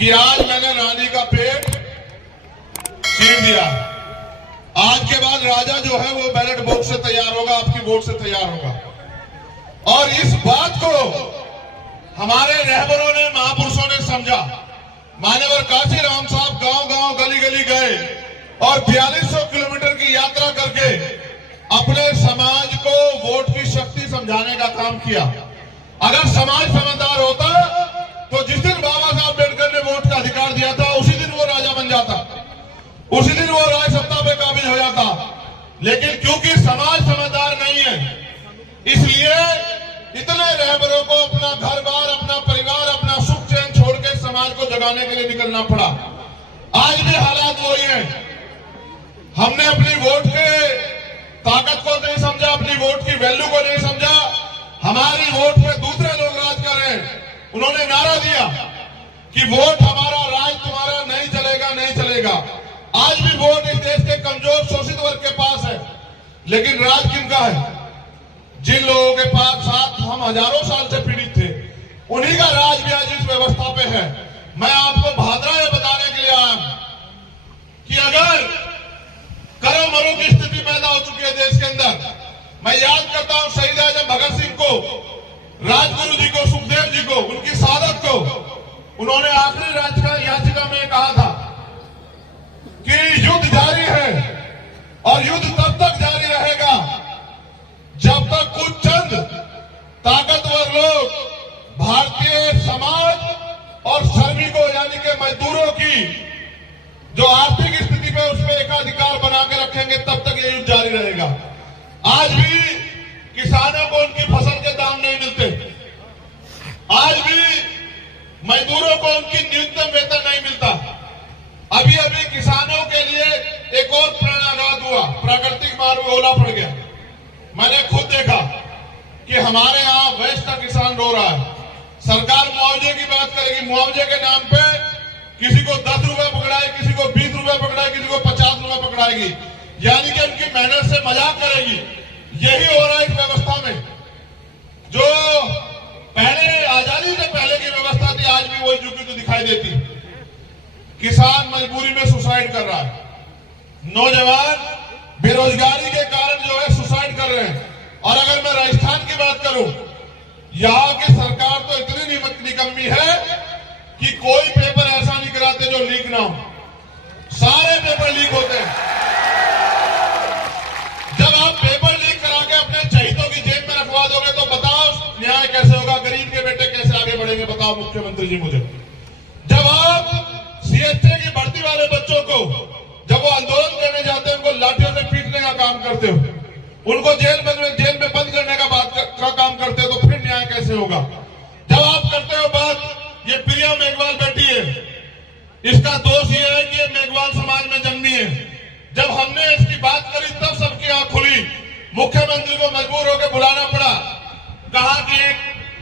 कि आज मैंने रानी का पेट चीर दिया। आज के बाद राजा जो है वो बैलेट बॉक्स से तैयार होगा, आपकी वोट से तैयार होगा। और इस बात को हमारे रहबरों ने, महापुरुषों ने समझा। मान्यवर काशीराम साहब गांव गांव गली गली गए और 4200 किलोमीटर की यात्रा करके अपने समाज को वोट की शक्ति समझाने का काम किया। अगर समाज समझदार होता तो जिस दिन बाबा साहब अम्बेडकर ने वोट का अधिकार दिया था उसी दिन वो राजा बन जाता, उसी दिन वो राज सत्ता में काबिज हो जाता। लेकिन क्योंकि समाज समझदार नहीं है, इसलिए इतने रहबरों को अपना घर बार, अपना परिवार, अपना सुख चैन छोड़ के समाज को जगाने के लिए निकलना पड़ा। आज भी हालात वही है। हमने अपनी वोट के ताकत को नहीं समझा, अपनी वोट की वैल्यू को नहीं समझा। हमारी वोट पे दूसरे लोग राज कर रहे हैं। उन्होंने नारा दिया कि वोट हमारा, राज तुम्हारा नहीं चलेगा, नहीं चलेगा। आज भी वोट इस देश के कमजोर शोषित वर्ग के पास है, लेकिन राज किनका है? जिन लोगों के पास साथ हम हजारों साल से पीड़ित थे, उन्हीं का राज भी आज इस व्यवस्था पे है। मैं आपको भादरा ये बताने के लिए आया कि अगर करो मरो की स्थिति पैदा हो चुकी है देश के अंदर। मैं याद करता हूं शहीद आजम भगत सिंह को, राजगुरु जी को, सुखदेव जी को, उनकी शहादत को। उन्होंने आखिरी याचिका में कहा था कि युद्ध जारी है और युद्ध तब तक जारी रहेगा जब तक कुछ चंद ताकतवर लोग भारतीय समाज और श्रमिकों यानी कि मजदूरों की जो आर्थिक स्थिति पे उसमें एकाधिकार बना के रखेंगे, तब तक ये युद्ध जारी रहेगा। आज भी किसानों को उनकी फसल के दाम नहीं मिलते, आज भी मजदूरों को उनकी न्यूनतम वेतन नहीं मिलता। अभी अभी किसानों के लिए एक और प्राणाघात हुआ, प्राकृतिक मार्ग में ओला पड़ गया। मैंने खुद देखा कि हमारे यहां वैश्य का किसान रो रहा है। सरकार मुआवजे की बात करेगी, मुआवजे के नाम पे किसी को 10 रुपए पकड़ाए, किसी को 20 रुपए पकड़ाए, किसी को 50 रुपए पकड़ाएगी, यानी कि उनकी मेहनत से मजाक करेगी। यही हो रहा है इस व्यवस्था में। जो पहले आजादी से पहले की व्यवस्था थी, आज भी वही झुकी तो दिखाई देती। किसान मजबूरी में सुसाइड कर रहा है, नौजवान बेरोजगारी के कारण जो है सुसाइड कर रहे हैं। और अगर मैं राजस्थान की बात करूं, यहां की सरकार तो इतनी निकम्मी है कि कोई पेपर ऐसा नहीं कराते जो लीक ना हो। सारे पेपर लीक होते हैं। जब आप पेपर लीक करा के अपने चहितों की जेब में रखवा दोगे तो बताओ न्याय कैसे होगा? गरीब के बेटे कैसे आगे बढ़ेंगे? बताओ मुख्यमंत्री जी मुझे। जब आप सीएचए की भर्ती वाले बच्चों को, जब वो आंदोलन करने जाते हैं, उनको लाठियों से पीटने का काम करते हो, उनको जेल में बंद करने का काम करते हो, तो फिर न्याय कैसे होगा? जब आप करते हो बात, ये प्रिया मेघवाल बैठी है, इसका दोष ये है कि ये मेघवाल समाज में जन्मी है। जब हमने इसकी बात करी तब सबकी आंख खुली। मुख्यमंत्री को मजबूर होकर बुलाना पड़ा, कहा कि एक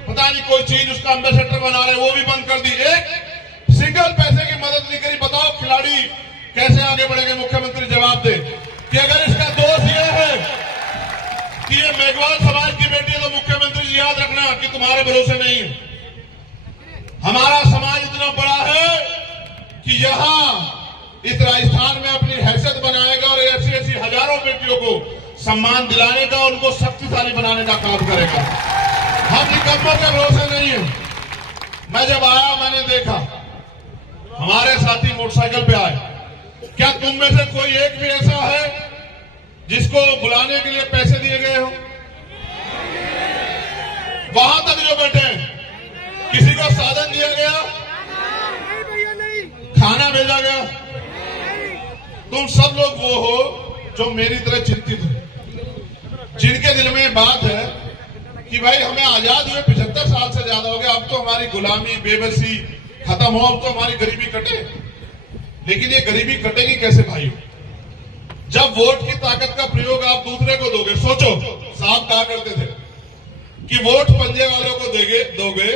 पता नहीं कोई चीज उसका एम्बेसडर बना रहे, वो भी बंद कर दी। एक सिंगल पैसे की मदद नहीं करी। बताओ खिलाड़ी कैसे आगे बढ़ेंगे? मुख्यमंत्री जवाब दे कि अगर इसका दोष ये है कि ये मेघवाल समाज की बेटी है, तो मुख्यमंत्री जी याद रखना कि तुम्हारे भरोसे नहीं है। हमारा समाज इतना बड़ा है कि यहां इस राजस्थान में अपनी हैसियत बनाएगा और ऐसी ऐसी हजारों बेटियों को सम्मान दिलाने का, उनको शक्तिशाली बनाने का काम करेगा। हम निकम्मों के भरोसे नहीं है। मैं जब आया, मैंने देखा हमारे साथी मोटरसाइकिल पे आए। क्या तुम में से कोई एक भी ऐसा है जिसको बुलाने के लिए पैसे दिए गए हो? वहां तक जो बैठे हैं, किसी को साधन दिया गया, खाना भेजा गया? तुम सब लोग वो हो जो मेरी तरह चिंतित हो, जिनके दिल में बात है कि भाई हमें आजाद हुए 75 साल से ज्यादा हो गया, अब तो हमारी गुलामी, बेबसी खत्म हो, अब तो हमारी गरीबी कटे। लेकिन ये गरीबी कटेगी कैसे भाई? जब वोट की ताकत का प्रयोग आप दूसरे को दोगे। सोचो, साहब कहा करते थे कि वोट पंजे वालों को दोगे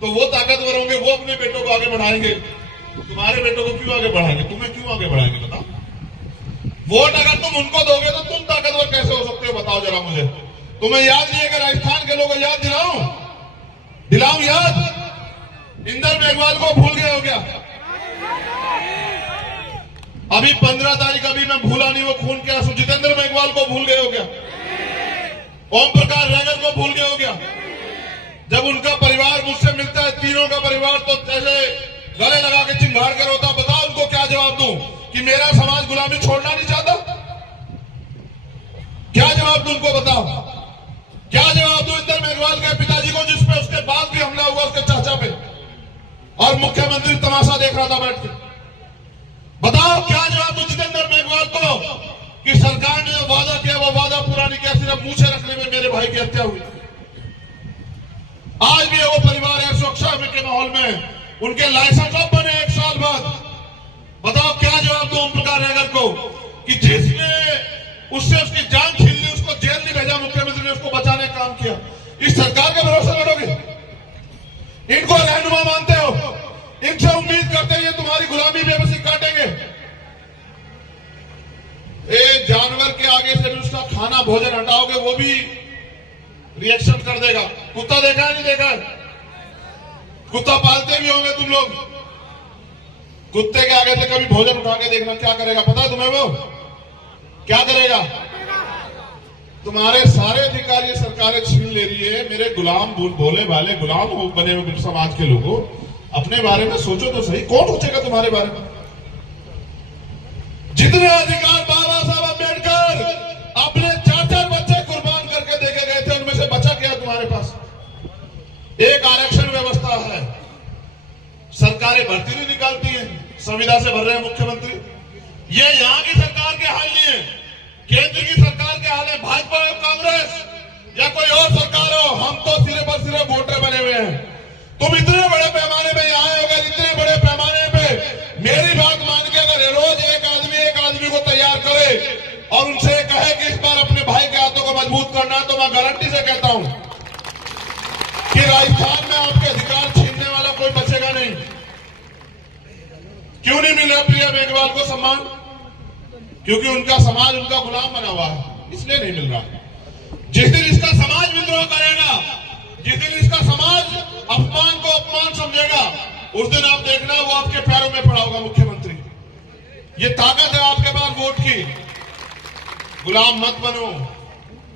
तो वो ताकतवर होंगे, वो अपने बेटों को आगे बढ़ाएंगे। तुम्हारे बेटों को क्यों आगे बढ़ाएंगे? तुम्हें क्यों आगे बढ़ाएंगे? बताओ। वोट अगर तुम उनको दोगे तो तुम ताकतवर कैसे हो सकते हो? बताओ जरा मुझे। तुम्हें याद नहीं है कि राजस्थान के लोगों को याद दिलाऊं याद इंदर मेघवाल को भूल गए हो क्या? अभी 15 तारीख, अभी मैं भूला नहीं वो खून के आंसू, जितेंद्र मेघवाल को भूल गए हो क्या? ओम प्रकाश रैगर को भूल गए हो क्या? जब उनका परिवार मुझसे मिलता है, तीनों का परिवार, तो जैसे गले लगा के चिंगाड़ कर होता। बताओ उनको क्या जवाब दूं कि मेरा समाज गुलामी छोड़ना नहीं चाहता? क्या जवाब दूं उनको? बताओ क्या जवाब दूं इंदर मेघवाल के पिताजी को, जिसपे उसके बाद भी हमला हुआ उसके चाचा पे, और मुख्यमंत्री तमाशा देख रहा था बैठ के? बताओ क्या जवाब दूं जितेंद्र मेघवाल को कि सरकार ने जो वादा किया वो वादा पूरा नहीं किया, सिर्फ मूछे रखने में मेरे भाई की हत्या हुई। आज भी वो परिवार है सुरक्षा के माहौल में, उनके लाइसेंस अब बने 1 साल बाद। बताओ क्या जवाब दो ओम प्रकाश रैगर को कि जिसने उससे उसकी जान छीन ली, उसको जेल नहीं भेजा, मुख्यमंत्री ने उसको बचाने का काम किया। इस सरकार के भरोसे लड़ोगे? इनको रहनुमा मानते हो? इनसे उम्मीद करते हैं ये तुम्हारी गुलामी बेबसी काटेंगे? जानवर के आगे से भी उसका खाना भोजन हटाओगे वो भी रिएक्शन कर देगा। कुत्ता देखा है नहीं देखा है? कुत्ता पालते भी होंगे तुम लोग। कुत्ते के आगे से कभी भोजन उठा के देखना, क्या करेगा पता है तुम्हें? वो क्या करेगा? तुम्हारे सारे अधिकार ये सरकारें छीन ले रही है। मेरे गुलाम भोले भाले गुलाम बने हुए समाज के लोगों, अपने बारे में सोचो तो सही। कौन सोचेगा तुम्हारे बारे में? जितने अधिकार बाबा साहब अम्बेडकर अपने 4-4 बच्चे कुर्बान करके देके गए थे, उनमें से बचा क्या तुम्हारे पास? एक आरक्षण व्यवस्था है, सरकारें भर्ती नहीं निकालती हैं, संविदा से भर रहे हैं मुख्यमंत्री। ये यहां की सरकार के हाल नहीं है, केंद्र की सरकार के हाल है। भाजपा और कांग्रेस या कोई और सरकार हो, हम तो सिरे पर सिरे वोटर बने हुए हैं। तुम इतने बड़े पैमाने में यहां आए, अगर इतने बड़े पैमाने पे मेरी बात मान के अगर रोज एक आदमी को तैयार करे और उनसे कहे कि इस बार अपने भाई के हाथों को मजबूत करना है, तो मैं गारंटी से कहता हूं कि राजस्थान में आपके अधिकार छीनने वाला कोई बचेगा नहीं। क्यों नहीं मिल रहा प्रिया मेघवाल को सम्मान? क्योंकि उनका समाज उनका गुलाम बना हुआ है, इसलिए नहीं मिल रहा। जिस दिन इसका समाज विद्रोह करेगा, जिस दिन इसका समाज अपमान को अपमान समझेगा, उस दिन आप देखना वो आपके पैरों में पड़ा होगा मुख्यमंत्री। ये ताकत है आपके पास वोट की। गुलाम मत बनो,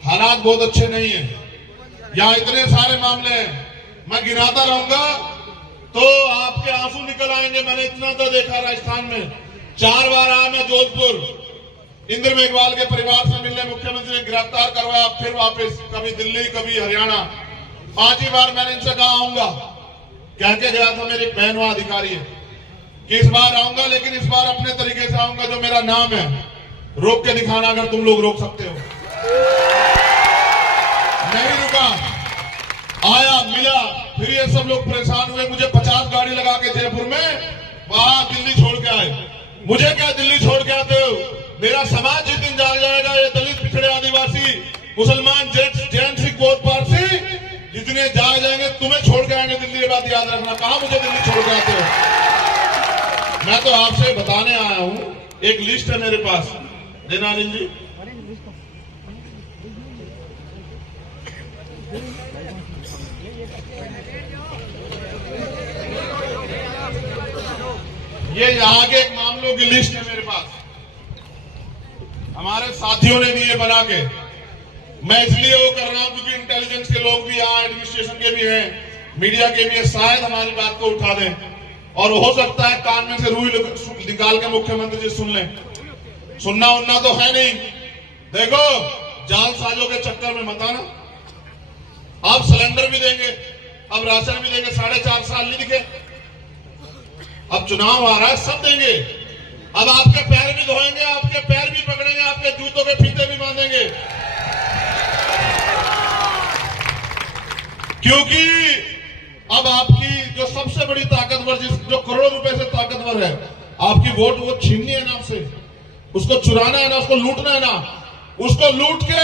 हालात बहुत अच्छे नहीं है। यहां इतने सारे मामले हैं, मैं गिनाता रहूंगा तो आपके आंसू निकल आएंगे। मैंने इतना तो देखा राजस्थान में। 4 बार आया मैं जोधपुर, इंदर मेघवाल के परिवार से मिलने, मुख्यमंत्री ने गिरफ्तार करवाया, फिर वापस, कभी दिल्ली कभी हरियाणा। 5ही बार मैंने इनसे कहा आऊंगा, कह के गया था मेरी बहन वहां अधिकारी है कि इस बार आऊंगा, लेकिन इस बार अपने तरीके से आऊंगा, जो मेरा नाम है रोक के दिखाना, अगर तुम लोग रोक सकते हो। नहीं रुका, आया, मिला, फिर ये सब लोग परेशान हुए। मुझे 50 गाड़ी लगा के जयपुर में वहां दिल्ली छोड़ के आए। मुझे क्या दिल्ली छोड़ के आते हो? मेरा समाज जिस दिन जाग जाएगा, ये दलित, पिछड़े, आदिवासी, मुसलमान, जैन, सिख, बौद्ध, पारसी जितने जाग जाएंगे, तुम्हें छोड़ के आएंगे दिल्ली। ये बात याद रखना। कहां मुझे दिल्ली छोड़ के आते हो? मैं तो आपसे बताने आया हूं, एक लिस्ट है मेरे पास, देना अनिल जी। ये यहाँ के मामलों की लिस्ट है मेरे पास, हमारे साथियों ने दी है बना के। मैं इसलिए वो कर रहा हूं क्योंकि इंटेलिजेंस के लोग भी यहाँ, एडमिनिस्ट्रेशन के भी हैं, मीडिया के भी हैं, शायद हमारी बात को उठा दें, और हो सकता है कान में से रूई निकाल के मुख्यमंत्री जी सुन लें। सुनना उनना तो है नहीं। देखो, जाल साजों के चक्कर में मत आना। आप सिलेंडर भी देंगे, अब राशन भी देंगे, 4.5 साल नहीं दिखे, अब चुनाव आ रहा है, सब देंगे। अब आपके पैर भी धोएंगे, आपके पैर भी पकड़ेंगे, आपके जूतों के फीते भी बांधेंगे, क्योंकि अब आपकी जो सबसे बड़ी ताकतवर, जो करोड़ों रुपए से ताकतवर है, आपकी वोट, वो छीननी है ना आपसे, उसको चुराना है ना, उसको लूटना है ना, उसको लूट के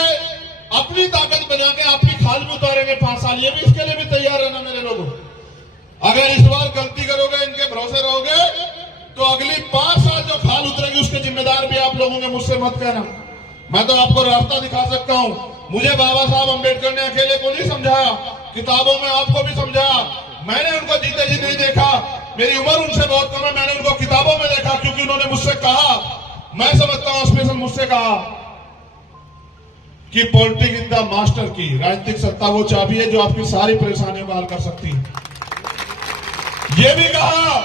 अपनी ताकत बना के आपकी खाल में उतारेंगे 5 साल। ये भी, इसके लिए भी तैयार है ना मेरे लोगों। अगर इस बार गलती करोगे, इनके भरोसे रहोगे, तो अगली 5 साल जो खाल उतरेगी उसके जिम्मेदार भी आप लोगों ने, मुझसे मत कहना। मैं तो आपको रास्ता दिखा सकता हूं। मुझे बाबा साहब अम्बेडकर ने अकेले को नहीं समझाया, किताबों में आपको भी समझाया। मैंने उनको जीते जी नहीं देखा, मेरी उम्र उनसे बहुत कम है, मैंने उनको किताबों में देखा, क्योंकि उन्होंने मुझसे कहा, मैं समझता हूं स्पेशल मुझसे कहा कि पॉलिटिक्स इज द मास्टर की, राजनीतिक सत्ता वो चाबी है जो आपकी सारी परेशानियों को हल कर सकती है। यह भी कहा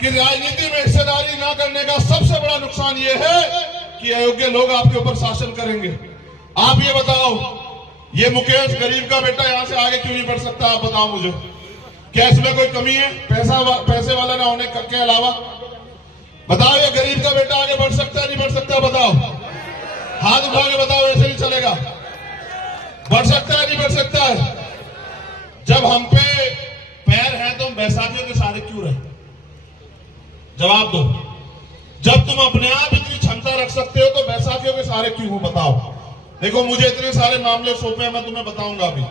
कि राजनीति में हिस्सेदारी ना करने का सबसे बड़ा नुकसान यह है कि अयोग्य लोग आपके ऊपर शासन करेंगे। आप ये बताओ, ये मुकेश गरीब का बेटा यहां से आगे क्यों नहीं बढ़ सकता? आप बताओ मुझे, क्या इसमें कोई कमी है पैसे वाला ना होने के अलावा? बताओ, ये गरीब का बेटा आगे बढ़ सकता है नहीं बढ़ सकता? बताओ, हाथ उठा के बताओ, ऐसे नहीं चलेगा। बढ़ सकता है नहीं बढ़ सकता है? जब हम पे पैर है तो हम बैसाखियों के सहारे क्यों रहे? जवाब दो। जब तुम अपने आप इतनी क्षमता रख सकते हो तो बैसाखियों के सहारे क्यों हो? बताओ। देखो, मुझे इतने सारे मामले सौंपे हैं, मैं तुम्हें बताऊंगा अभी।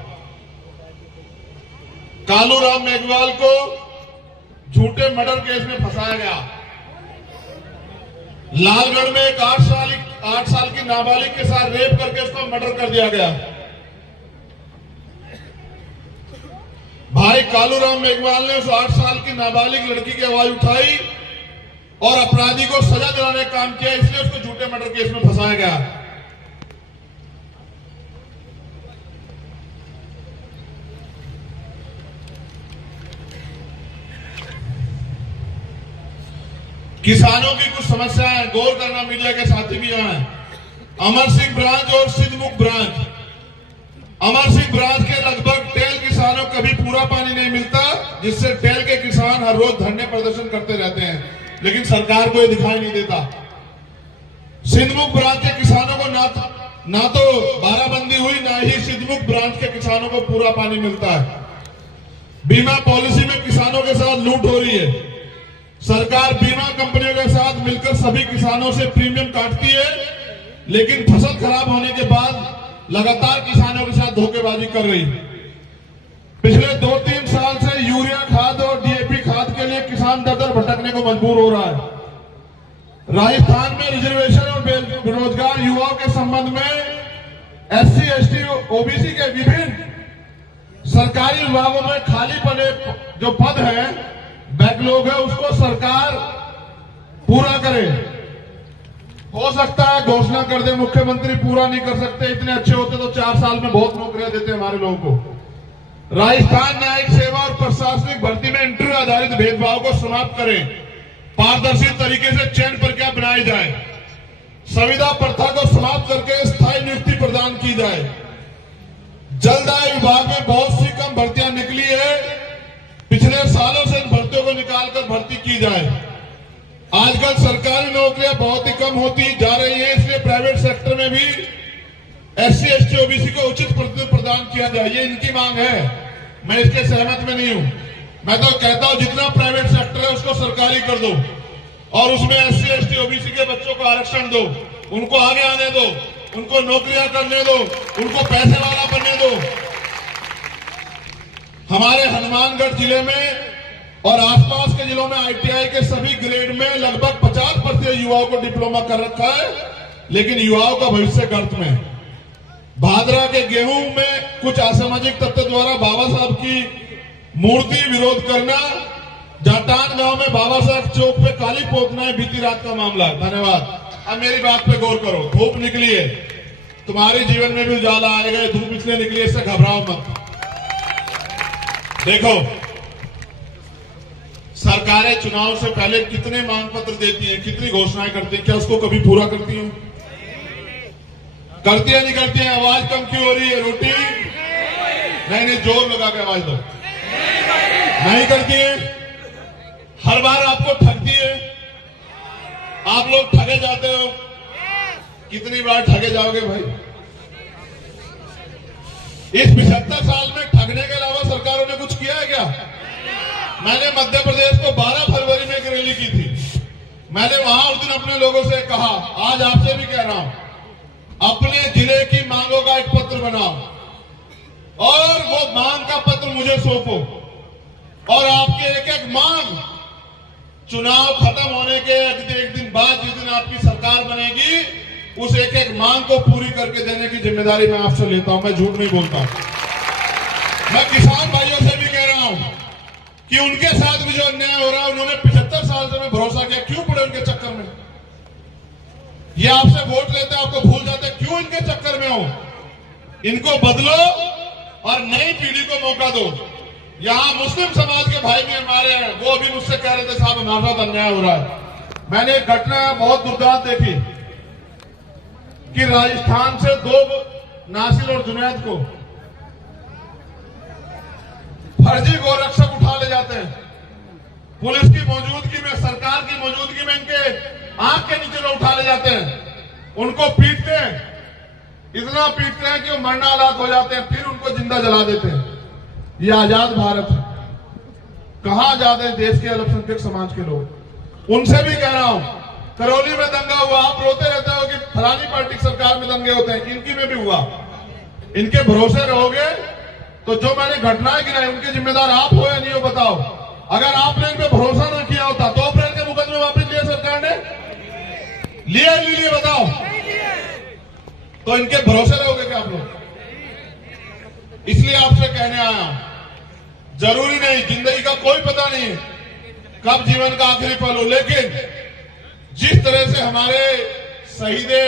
कालूराम मेघवाल को झूठे मर्डर केस में फंसाया गया। लालगढ़ में एक 8 साल की नाबालिग के साथ रेप करके उसको मर्डर कर दिया गया। भाई कालूराम मेघवाल ने उस 8 साल की नाबालिग लड़की की आवाज उठाई और अपराधी को सजा दिलाने का काम किया, इसलिए उसको झूठे मर्डर केस में फंसाया गया। किसानों की कुछ समस्याएं गौर करना, मीडिया के साथी भी यहाँ हैं। अमर सिंह ब्रांच और सिद्धमुख ब्रांच, अमर सिंह ब्रांच के लगभग टेल किसानों को कभी पूरा पानी नहीं मिलता, जिससे टेल के किसान हर रोज धरने प्रदर्शन करते रहते हैं, लेकिन सरकार को ये दिखाई नहीं देता। सिद्धमुख ब्रांच के किसानों को ना तो बाराबंदी हुई, ना ही सिद्धमुख ब्रांच के किसानों को पूरा पानी मिलता है। बीमा पॉलिसी में किसानों के साथ लूट हो रही है। सरकार बीमा कंपनियों के साथ मिलकर सभी किसानों से प्रीमियम काटती है, लेकिन फसल खराब होने के बाद लगातार किसानों के साथ धोखेबाजी कर रही। पिछले 2-3 साल से यूरिया खाद और डीएपी खाद के लिए किसान दर दर भटकने को मजबूर हो रहा है। राजस्थान में रिजर्वेशन और बेरोजगार युवाओं के संबंध में SC, ST, OBC के विभिन्न सरकारी विभागों में खाली पड़े जो पद है, बैकलॉग है, उसको सरकार पूरा करे। हो सकता है घोषणा कर दे मुख्यमंत्री, पूरा नहीं कर सकते। इतने अच्छे होते तो 4 साल में बहुत नौकरियां देते हमारे लोगों को। राजस्थान न्यायिक सेवा और प्रशासनिक भर्ती में इंटरव्यू आधारित भेदभाव को समाप्त करें। पारदर्शी तरीके से चयन प्रक्रिया बनाई जाए। संविदा प्रथा को समाप्त करके स्थायी नियुक्ति प्रदान की जाए। जलदाय विभाग में बहुत सी कम भर्तियां निकली है, पिछले सालों से इन भर्तियों को निकालकर भर्ती की जाए। आजकल सरकारी नौकरियां बहुत ही कम होती जा रही है, इसलिए प्राइवेट सेक्टर में भी SC, ST, OBC को उचित प्रतिनिधित्व प्रदान किया जाए। ये इनकी मांग है, मैं इसके सहमत में नहीं हूं। मैं तो कहता हूं जितना प्राइवेट सेक्टर है उसको सरकारी कर दो और उसमें SC, ST, OBC के बच्चों को आरक्षण दो, उनको आगे आने दो, उनको नौकरियां करने दो, उनको पैसे वाला बनने दो। हमारे हनुमानगढ़ जिले में और आसपास के जिलों में ITI के सभी ग्रेड में लगभग 50% युवाओं को डिप्लोमा कर रखा है, लेकिन युवाओं का भविष्य गर्त में। भादरा के गेहूं में कुछ असामाजिक तत्व द्वारा बाबा साहब की मूर्ति विरोध करना, जाटान गांव में बाबा साहब चौक पे काली पोतना है, बीती रात का मामला है। धन्यवाद। अब मेरी बात पे गौर करो। धूप निकली है, तुम्हारे जीवन में भी उजाला आएगा। धूप इसलिए निकली है, इससे घबराओ मत। देखो, सरकारें चुनाव से पहले कितने मांग पत्र देती हैं, कितनी घोषणाएं करती हैं, क्या उसको कभी पूरा करती हैं? करती है नहीं करती है? आवाज कम क्यों हो रही है? रोटी नहीं, जोर लगा के आवाज दो। नहीं करती है, हर बार आपको ठगती है। आप लोग ठगे जाते हो, कितनी बार ठगे जाओगे भाई? इस 75 साल में ठगने के अलावा सरकारों ने कुछ किया है क्या? मैंने मध्य प्रदेश को 12 फरवरी में एक रैली की थी। मैंने वहां उस दिन अपने लोगों से कहा, आज आपसे भी कह रहा हूं, अपने जिले की मांगों का एक पत्र बनाओ और वो मांग का पत्र मुझे सौंपो और आपके एक एक मांग चुनाव खत्म होने के एक दिन बाद, जिस दिन आपकी सरकार बनेगी, उस एक एक मांग को पूरी करके देने की जिम्मेदारी मैं आपसे लेता हूं। मैं झूठ नहीं बोलता। मैं किसान भाइयों से भी कह रहा हूं, कि उनके साथ भी जो अन्याय हो रहा है, उन्होंने 75 साल से भरोसा किया, क्यों पड़े उनके चक्कर में? ये आपसे वोट लेते आपको भूल जाते, क्यों इनके चक्कर में हो? इनको बदलो और नई पीढ़ी को मौका दो। यहां मुस्लिम समाज के भाई भी हमारे हैं, वो अभी मुझसे कह रहे थे साहब हमारे साथ अन्याय हो रहा है। मैंने एक घटना बहुत दुर्दांत देखी कि राजस्थान से 2 नासिर और जुनैद को फर्जी गोरक्षक उठा ले जाते हैं। पुलिस की मौजूदगी में, सरकार की मौजूदगी में इनके आंख के नीचे लोग उठा ले जाते हैं, उनको पीटते हैं, इतना पीटते हैं कि वो मरणालात हो जाते हैं, फिर उनको जिंदा जला देते हैं। ये आजाद भारत है। कहां आजाद है देश के अल्पसंख्यक समाज के लोग? उनसे भी कह रहा हूं, करौली में दंगा हुआ, आप रोते रहते हो कि फलानी पार्टी सरकार में दंगे होते हैं, इनकी में भी हुआ। इनके भरोसे रहोगे तो जो मैंने घटनाएं गिनाई उनके जिम्मेदार आप हो या नहीं हो बताओ। अगर आपने इन पे भरोसा ना किया होता 2 अप्रैल के मुकदमे वापस लिए सरकार ने? लिए बताओ। तो इनके भरोसे रहोगे क्या आप लोग? इसलिए आपसे कहने आया हूं, जरूरी नहीं, जिंदगी का कोई पता नहीं कब जीवन का आखिरी पल हो, लेकिन जिस तरह से हमारे शहीदे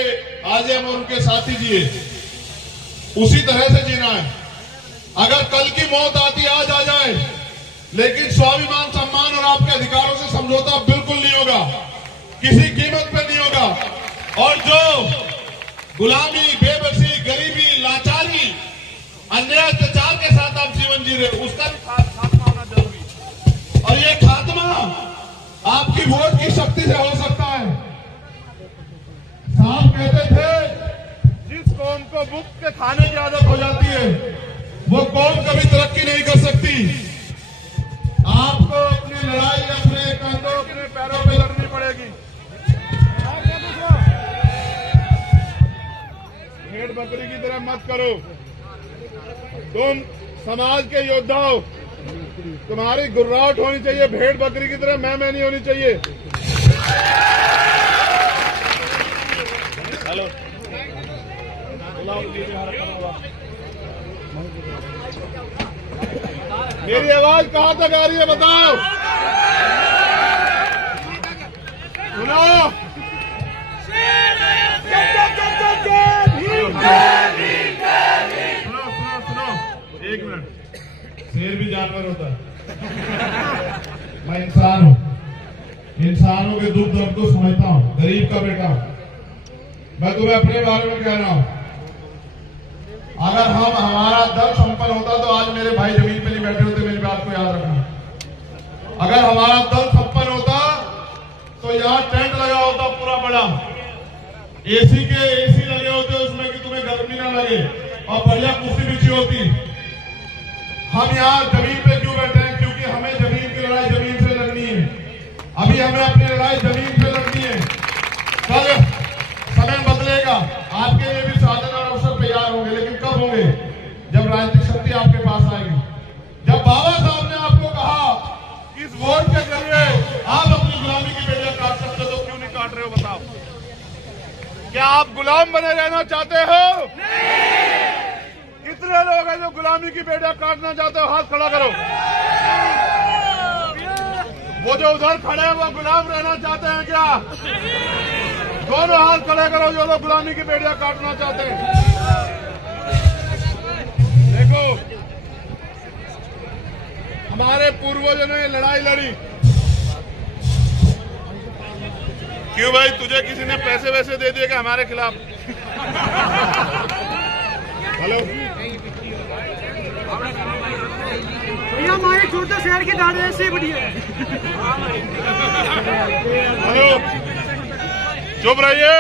आजम और उनके साथी जिए, उसी तरह से जीना है। अगर कल की मौत आती आज आ जाए, लेकिन स्वाभिमान, सम्मान और आपके अधिकारों से समझौता बिल्कुल नहीं होगा, किसी कीमत पे नहीं होगा। और जो गुलामी, बेबसी, गरीबी, लाचारी, अन्याय, अत्याचार के साथ आप जीवन जी रहे हो, उसका भी खात्मा होना जरूरी। और ये खात्मा आपकी वोट की शक्ति से हो सकता है। साहब कहते थे जिस कौम को भूख के खाने की आदत हो जाती है, वो कौम कभी तरक्की नहीं कर सकती। आपको अपनी लड़ाई अपने कंधों, अपने पैरों पे लड़नी पड़ेगी। भेड़ बकरी की तरह मत करो। तुम समाज के योद्धा हो, तुम्हारी गुर्राहट होनी चाहिए, भेड़ बकरी की तरह मैं नहीं होनी चाहिए। हेलो, मेरी आवाज कहां तक आ रही है बताओ? सुनो, एक मिनट, शेर भी जानवर होता है, मैं इंसान हूं, इंसानों के दुख दर्द को समझता हूं, गरीब का बेटा हूं। मैं तुम्हें अपने बारे में कह रहा हूं, अगर हमारा दल संपन्न होता तो आज मेरे भाई जमीन पे नहीं बैठे होते, मेरी बात को याद रखना। अगर हमारा दल संपन्न होता तो यहाँ टेंट लगा होता पूरा बड़ा, एसी लगे होते उसमें कि तुम्हें गर्मी ना लगे, और बढ़िया कुर्सी बिछी होती। हम यहाँ जमीन पे क्यों बैठे हैं? क्योंकि हमें जमीन की लड़ाई जमीन से लड़नी है। अभी हमें अपनी लड़ाई जमीन से लड़नी है। कल समय बदलेगा, आपके लिए भी साधन और अवसर तैयार होंगे, लेकिन कब होंगे? जब राजनीतिक शक्ति आपके पास आएगी। जब बाबा साहब ने आपको कहा इस वोट के जरिए आप अपनी गुलामी की बेड़ियां काट सकते हो, तो क्यों नहीं काट रहे हो बताओ? क्या आप गुलाम बने रहना चाहते हो? कितने लोग हैं जो गुलामी की बेड़ियां काटना चाहते हो? हाथ खड़ा करो। वो जो उधर खड़े हैं वो गुलाम रहना चाहते हैं क्या? दोनों हाथ खड़े करो जो लोग गुलामी की बेड़ियां काटना चाहते हैं। देखो, हमारे पूर्वजों ने लड़ाई लड़ी। क्यों भाई, तुझे किसी ने पैसे वैसे दे दिए क्या हमारे खिलाफ? हेलो, भैया हमारे छोटे शहर की दाढ़ी ऐसे बढ़िया है। हेलो, चुप रहिए।